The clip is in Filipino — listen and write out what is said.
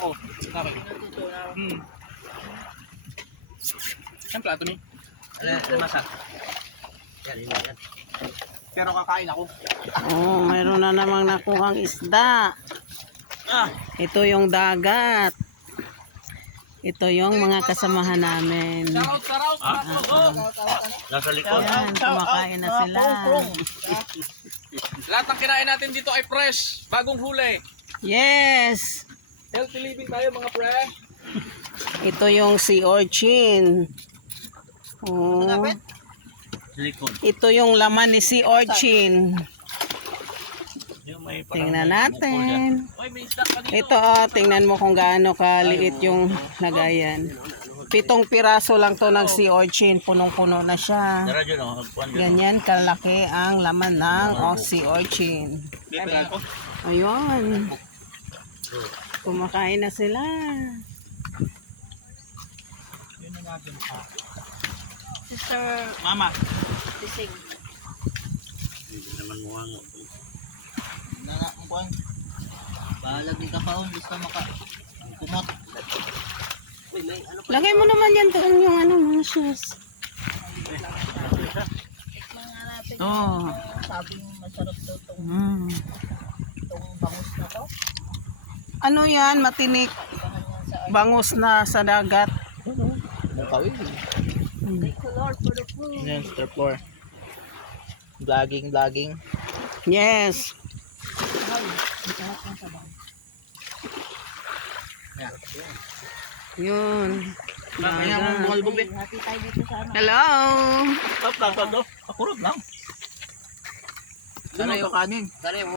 ako. Okay. Saan plato ni? Masa. Pero kakain ako. Oh, mayroon na namang nakuhang isda. Ito yung dagat. Ito yung mga kasamahan namin. Shoutout. Nasa likod. Ayan, kumakain na sila. Lahat ng kinain natin dito ay fresh. Bagong huli. Yes! Healthy living tayo mga pre. Ito yung sea urchin. Oh, Sa likod. ito yung laman ni sea urchin. Yung may parang Tingnan may bukol dyan. natin. Oy, may stock ka dito. Ito tingnan mo kung gaano kaliit yung lagayan. 7 piraso lang to ng sea urchin. Punong-puno na siya. Tara dyan o. Hagpuan dyan. Ganyan kalaki ang laman ng sea urchin. Bibigyan ko. Ayun. Kumakain na sila. Sister Mama. Sisig. Hindi naman mukhang. Nanakuan. Balag di ka pa gusto maka kumot. Lagay mo naman yan doon yung ano, mga shoes. Tikman nga natin. Oh. Sabing masarap daw itong Mm. bangus na to. Ano yan? Matinik. Bangus na sa dagat. Mukawin. Thank you Lord for the food. Yan, Star Floor. Vlogging. Yes. Yun. Dagat. Hati tayo dito sa ano. Hello. Plato. Akurot lang. Sana yung kanin. Sana yung